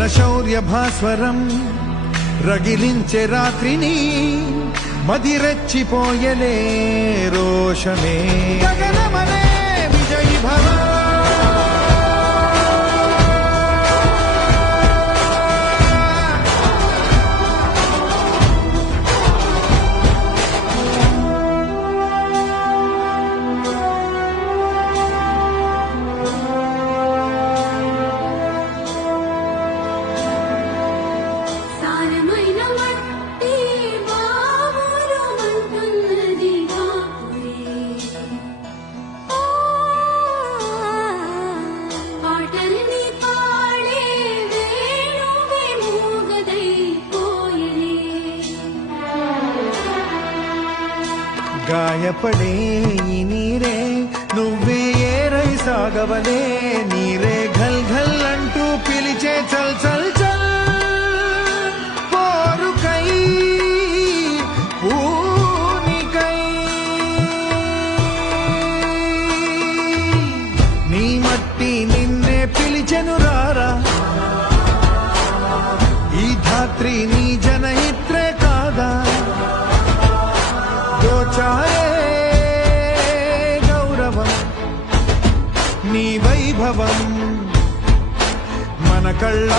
మన శౌర్య భాస్వరం రగిలించే రాత్రిని మదిరెచ్చిపోయలే రోషమే గగనమనే విజయీ భవ గాయపడే ఈ నీరే నువ్వే ఏరై సాగవలే నీరే ఘల్ ఘల్ అంటూ పిలిచే చల్ చల్ చల్ పోరుకై పూనికై నీ మట్టి నిన్నే పిలిచెను రారా ఈ ధాత్రి నీ జనహిత్రే కాదా దోచారే గౌరవం నీ వైభవం మన కళ్ళ